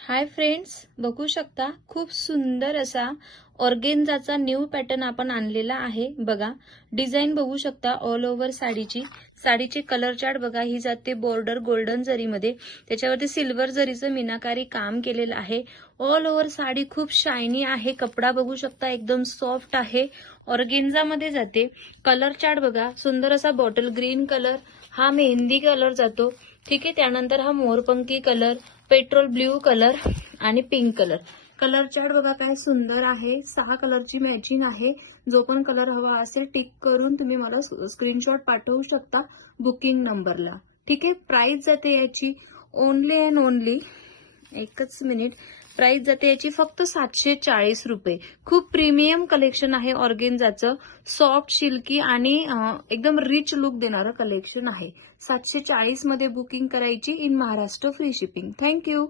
Hi friends, बघू शकता खूप सुंदर असा ऑर्गेन्झाचा न्यू पॅटर्न आपण आणलेला आहे। बघा डिझाइन बघू शकता ऑल ओव्हर साडीचे कलर चार्ट बघा। ही जाते बॉर्डर गोल्डन जरीमध्ये, त्याच्यावरती सिल्वर जरीचं मीनाकारी काम केलेलं आहे। ऑल ओव्हर साडी खूप शायनी आहे, कपडा बघू शकता एकदम सॉफ्ट आहे, ऑर्गेन्झा मध्ये जाते। कलर चार्ट बघा, सुंदर असा बॉटल ग्रीन कलर, हा मेहंदी कलर जातो, ठीक आहे। त्यानंतर हा मोरपंखी कलर, पेट्रोल ब्ल्यू कलर आणि पिंक कलर। कलर चार्ट बघा काय सुंदर आहे, 6 कलरची मॅचिंग आहे। जो पण कलर हवा असेल टिक करून तुम्ही मला स्क्रीनशॉट पाठवू शकता बुकिंग नंबरला, ठीक आहे। प्राइस जाते याची ओनली अँड ओनली, एकच मिनिट, प्राइस जाते याची फक्त 740 रुपये। खूप प्रीमियम कलेक्शन आहे ऑर्गेन्झाचं, सॉफ्ट सिल्की आणि एकदम रिच लुक देणारं कलेक्शन आहे। 740 मध्ये बुकिंग करायची, in Maharashtra free shipping. Thank you.